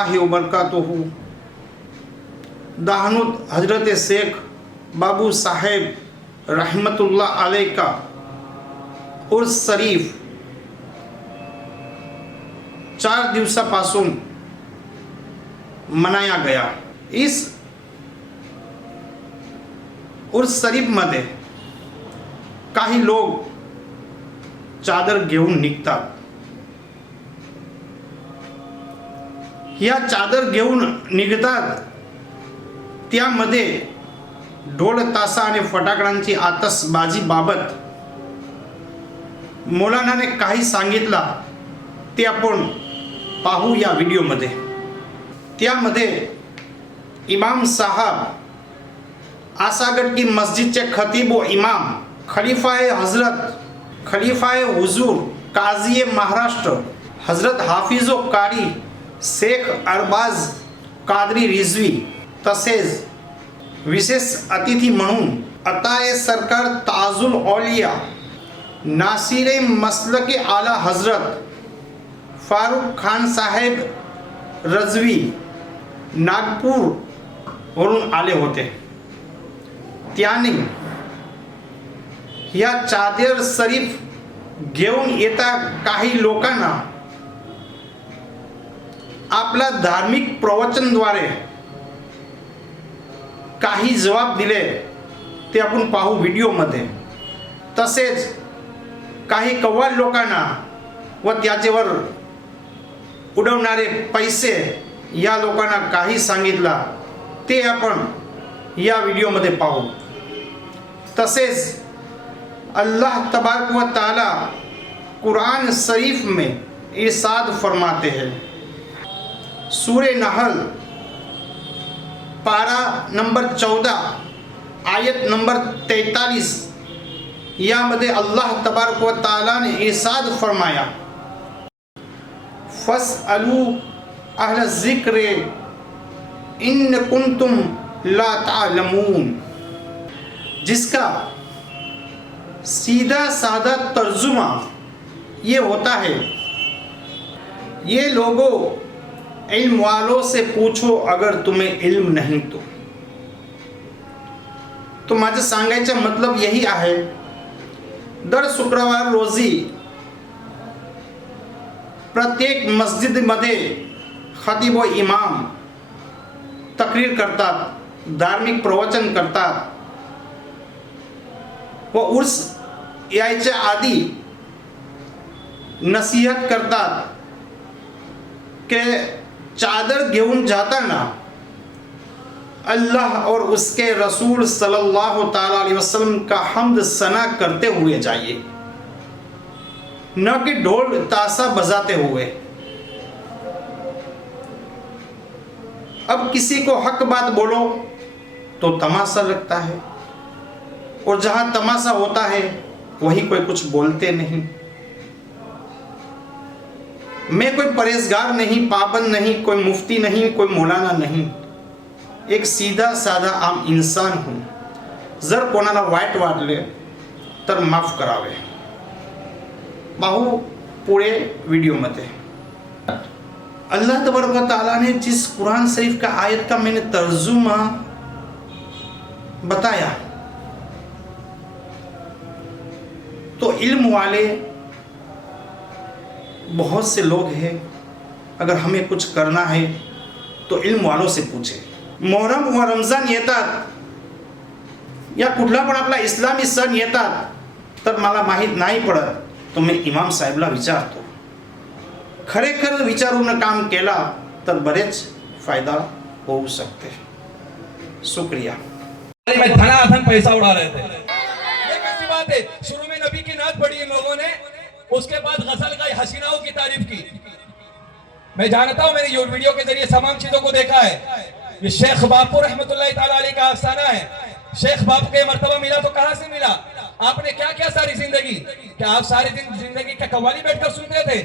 वरहमतुल्लाहि वबरकातुहू। दाहनुत हजरत शेख बाबू साहेब रहमतुल्लाह अलैह का उर्स शरीफ 4 दिवसापासून मनाया गया। इस उर्स शरीफ मध्ये काही लोक चादर घेऊन निघतात। या चादर घेऊन निघतात त्यामध्ये ढोल ताशा आणि फटाकड्यांची आतषबाजी बाबत मौलानाने काही सांगितला ते आपण पाहू या व्हिडिओमध्ये। त्यामध्ये इमाम साहब आसागढ़ की मस्जिद के खतीब व इमाम खलीफाए हजरत खलीफाए हुजूर काजी महाराष्ट्र हजरत हाफिजो कारी शेख अरबाज कादरी रिजवी तसेच विशेष अतिथी म्हणून अताए सरकार ताजुल औलिया नासिरे मसलके आला हजरत फारूक खान साहेब रजवी नागपूर वरून आले होते। त्याने या चादर शरीफ घेऊन येता काही लोकांना आपला धार्मिक प्रवचनद्वारे काही जवाब दिले ते आपण पाहू व्हिडिओमध्ये। तसेच काही कव्वाल लोकांना व त्याच्यावर उडवणारे पैसे या लोकांना काही सांगितला ते आपण या व्हिडिओमध्ये पाहू। तसेच अल्लाह तबारक व ताला कुरान शरीफ में इरशाद फरमाते हैं, सूरे नहल पारा नंबर 14 आयत नंबर 43 यामध्ये अल्लाह तबारक व ताला ने इरशाद फरमाया, फस्अलू अहल ज़िक्र इन कुंतुम ला तालमून, जिसका सीधा साधा तर्जुमा ये होता है, ये लोगों इल्म वालों से पूछो अगर तुम्हें इल्म नहीं तो माझं सांगायचं मतलब यही आहे, दर शुक्रवार रोजी प्रत्येक मस्जिदमध्ये खतीब व इमाम तकरीर करतात, धार्मिक प्रवचन करतात व उर्स यायच्या आधी नसीहत करतात कि चादर घेऊन जाताना अल्लाह और उसके रसूल सल्लल्लाहु ताला अलैहि वसल्लम का हम्द सना करते हुए जाइए, न कि ढोल ताशा बजाते हुए। अब किसी को हक बात बोलो तो तमाशा लगता है, और जहां तमाशा होता है वहीं कोई कुछ बोलते नहीं। मैं कोई परहेजगार नहीं, पाबंद नहीं, कोई मुफ्ती नहीं, कोई मौलाना नहीं, एक सीधा साधा आम इंसान हूं। जर कोणाला वाईट वाटले तर माफ करावे। पाहू पुढे व्हिडिओमध्ये। अल्लाह तबारक व ताला ने जिस कुरान शरीफ का आयत का मैंने तर्जुमा बताया, तो इल्म वाले बहुत से लोग हैं, अगर हमें कुछ करना है तो इल्म वालों से पूछे। मोहरम व रमजान येतात या कुठला पण आपला इस्लामी सण येतात तर मला माहीत नाही पडत, तो मी इमाम साहेबला विचारतो। खरेखर विचारून काम केला तर बरेच फायदा होऊ सकते। शुक्रिया। में धनाधन पैसा उड़ा रहे थे, ये कैसी बात है? शुरू में नबी की नात पढ़ी इन लोगों ने, उसके बाद गजल गाई, हसीनाओं की तारीफ की। मैं जानता हूं, मैंने ये वीडियो के जरिए तमाम चीजों को देखा है। ये शेख बापू रहमतुल्लाह ताला अलैह का आस्थाना है। शेख बापू के मर्तबा मिला तो कहां से मिला? आपने क्या क्या सारी जिंदगी, क्या आप सारी जिंदगी क्या कव्वाली बैठकर सुनते थे?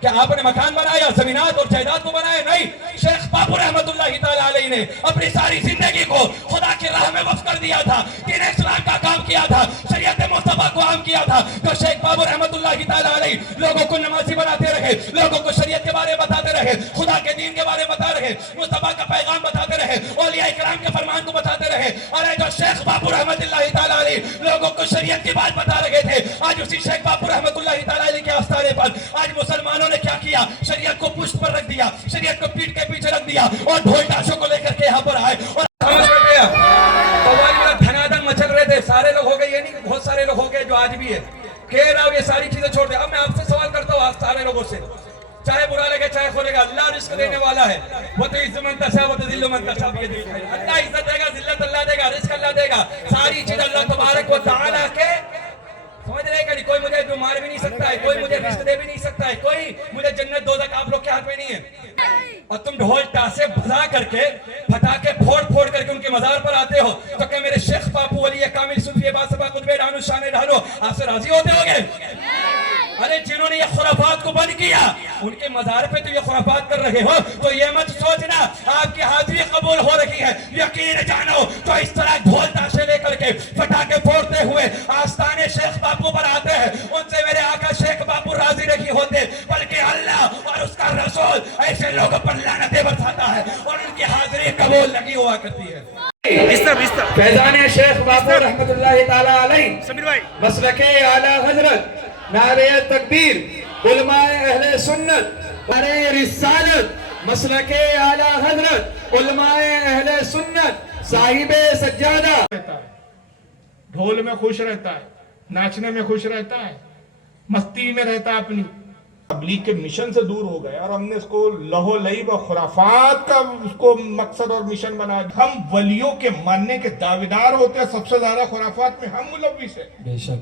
क्या आपने मकान बनाया, जमीनात और जायदाद को बनाया? नहीं, शेख बापू रहमतुल्लाह ताला अलैह ने अपनी सारी जिंदगी को खुदा की राह में वक्फ कर दिया था। दीन इस्लाम का काम किया था, शरीयत मुस्तफा को आम किया था, तो शेख बाबू रहमतुल्लाह ताला अलैह लोगों को नमाजी बनाते रहे, लोगों को शरीयत के बारे में बताते रहे, खुदा के दीन के बारे में बता रहे, मुस्तफा का पैगाम बताते रहे, औलिया इकराम के फरमान को बताते रहे। अरे जो शेख बाबू रहमतुल्लाह ताला अलैह लोगों को शरीयत की बात बता रहे थे, आज उसी शेख बाबू रहमतुल्लाह ताला अलैह के आस्थाने पर आज मुसलमानों ने क्या किया, शरीयत को पुष्ट पर रख दिया, शरीयत को पीठ के पीछे रख दिया और ढोल ताशों को लेकर के यहाँ पर आए और समझ कर दिया। कव्वाली में धनाधन मचल रहे थे, सारे लोग हो गए, ये नहीं कि बहुत सारे लोग हो गए जो आज भी है। कह रहा हूँ ये सारी चीजें छोड़ दे। अब मैं आपसे सवाल करता हूँ, आप सारे लोगों से, चाहे बुरा लगे चाहे खो लगे, अल्लाह रिस्क देने वाला है। वो तो इज्जत मंतशा, वो तो जिल्ल मंतशा, अल्लाह इज्जत देगा, जिल्लत अल्लाह देगा, रिस्क अल्लाह देगा, सारी चीज अल्लाह तबारक व तआला के। समझ रहे हैं? कोई मुझे मार भी नहीं सकता है, कोई मुझे रिस्क दे भी नहीं सकता है, कोई मुझे जन्नत दोज़ख आप लोग के हाथ में नहीं है। और तुम ढोल तासे बजा करके फटाके फोड़ फोड़ करके उनके मजार पर आते हो, तो क्या मेरे शेख बापू वली कामिल सुल्तान बासबा कुतबे डानो शान डालो आपसे राजी होते होगे? अरे जिन्होंने ये खुराफात को बंद किया उनके मजार पे तो ये खुराफात कर रहे हो, तो ये मत सोचना आपकी हाजिरी कबूल हो रही है, यकीन जानो। तो इस तरह ढोल ताशे लेकर के फटाके फोड़ते हुए आस्थाने शेख बापू पर आते हैं, उनसे मेरे आका शेख बापू राजी नहीं होते, बल्कि अल्लाह और उसका रसूल ऐसे लोगों पर लानतें बरसाता है और उनकी हाजिरी कबूल लगी हुआ करती है। फैजान शेख बापू रहमतुल्लाह ताला अलैह समीर भाई मसलके आला हजरत, नारे तकबीर, उलमाए अहले सुन्नत, नारे रिसालत, मसलके आला हजरत, उलमाए अहले सुन्नत, साहिबे सज्जादा। ढोल में खुश रहता है, नाचने में खुश रहता है, मस्ती में रहता है, अपनी तबलीग के मिशन से दूर हो गए और हमने इसको लहो लईब और खुराफात का उसको मकसद और मिशन बना दिया। हम वलियों के मानने के दावेदार होते हैं, सबसे ज्यादा खुराफात में हम मुलव्विस है। बेशक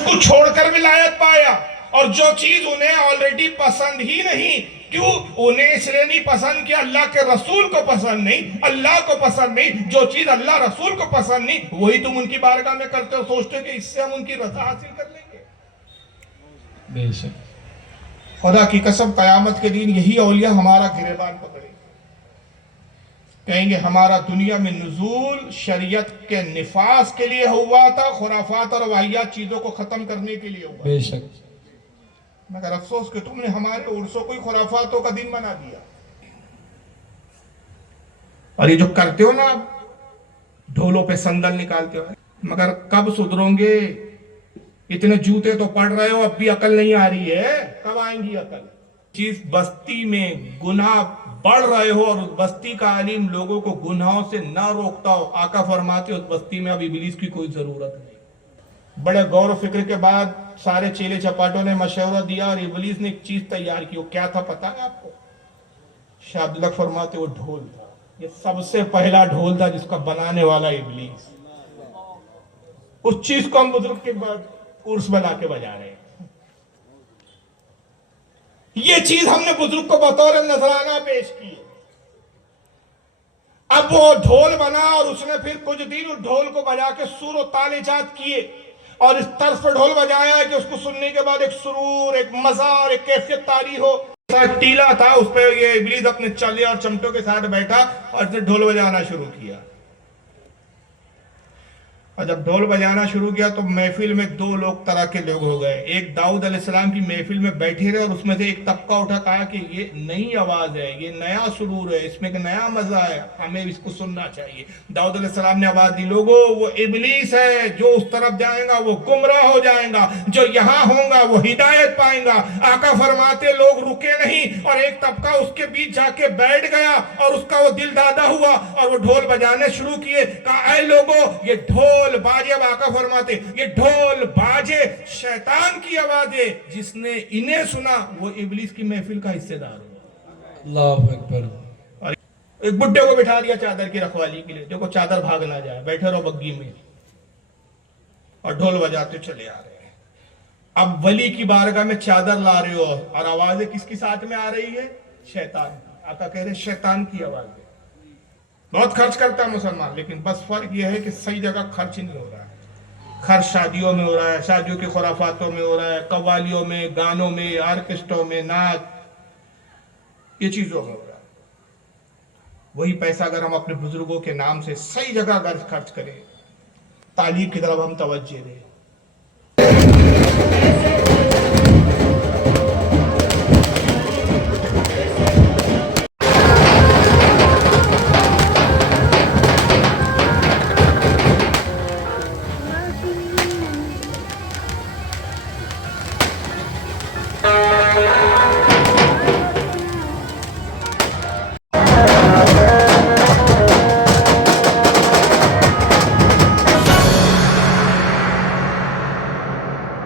उसको छोड़कर विलायत पाया, और जो चीज उन्हें ऑलरेडी पसंद ही नहीं, क्यों उन्हें इसलिए नहीं पसंद कि अल्लाह के रसूल को पसंद नहीं, अल्लाह को पसंद नहीं, जो चीज अल्लाह रसूल को पसंद नहीं वही तुम उनकी बारगाह में करते हो, सोचते हो कि इससे हम उनकी रजा हासिल कर लेंगे। बेशक खुदा की कसम कयामत के दिन यही औलिया हमारा गिरेबान पकड़े, कहेंगे हमारा दुनिया में नुज़ूल शरीयत के निफास के लिए हुआ था, खुराफात और वाहियात चीजों को खत्म करने के लिए हुआ। बेशक मगर अफसोस कि तुमने हमारे उर्सों को खुराफातों का दिन बना दिया। और ये जो करते हो ना, ढोलों पे संदल निकालते हो, मगर कब सुधरोगे? इतने जूते तो पड़ रहे हो, अब भी अकल नहीं आ रही है, कब आएंगी अकल? जिस बस्ती में गुनाह बढ़ रहे हो और उस बस्ती का आलिम लोगों को गुनाहों से ना रोकता हो, आका फरमाते उस बस्ती में अब इब्लीस की कोई जरूरत नहीं। बड़े गौर और फिक्र के बाद सारे चेले चपाटों ने मशवरा दिया और इब्लीस ने एक चीज तैयार की। वो क्या था पता है आपको? शाह अब्दुल्लाह फरमाते वो ढोल था। ये सबसे पहला ढोल था जिसका बनाने वाला इब्लीस। उस चीज को हम बुजुर्ग के बाद उर्स बना के बजा रहे हैं। ये चीज हमने बुजुर्ग को बतौर नजराना पेश की। अब वो ढोल बना और उसने फिर कुछ दिन उस ढोल को बजा के सुर और ताल इजाद किए और इस तर्ज पर ढोल बजाया है कि उसको सुनने के बाद एक सुरूर, एक मजा और एक कैफियत तारी हो। टीला था, उस पर ये इब्लीस अपने चले और चमटों के साथ बैठा और फिर ढोल बजाना शुरू किया। और जब ढोल बजाना शुरू किया तो महफिल में दो लोग तरह के लोग हो गए। एक दाऊद अलैहिस्सलाम की महफिल में बैठे रहे और उसमें से एक तबका उठा, कहा कि ये नई आवाज है, ये नया सुरूर है, इसमें एक नया मजा है, हमें इसको सुनना चाहिए। दाऊद अलैहिस्सलाम ने आवाज दी, लोगों वो इब्लीस है, जो उस तरफ जाएगा वो गुमराह हो जाएगा, जो यहाँ होगा वो हिदायत पाएगा। आका फरमाते लोग रुके नहीं और एक तबका उसके बीच जाके बैठ गया और उसका वो दिल दादा हुआ और वो ढोल बजाने शुरू किए। कहा ऐ लोगों ये ढोल बाजे, अब आका फरमाते ये ढोल बाजे शैतान की आवाज है, जिसने इन्हें सुना वो इब्लीस की महफिल का हिस्सेदार हुआ। अल्लाहु अकबर। और एक बुड्ढे को बिठा दिया चादर की रखवाली के लिए, देखो चादर भाग ना जाए, बैठे रहो बग्गी में, और ढोल बजाते चले आ रहे हैं। अब वली की बारगाह में चादर ला रहे हो और आवाजें किसकी साथ में आ रही है? शैतान की। आका कह रहे शैतान की आवाज है। बहुत खर्च करता है मुसलमान, लेकिन बस फर्क यह है कि सही जगह खर्च नहीं हो रहा है। खर्च शादियों में हो रहा है, शादियों की खुराफातों में हो रहा है, कव्वालियों में, गानों में, आर्केस्ट्रों में, नाच, ये चीजों में हो रहा है। वही पैसा अगर हम अपने बुजुर्गों के नाम से सही जगह अगर खर्च करें तालीब की तरफ हम तवज्जो दें.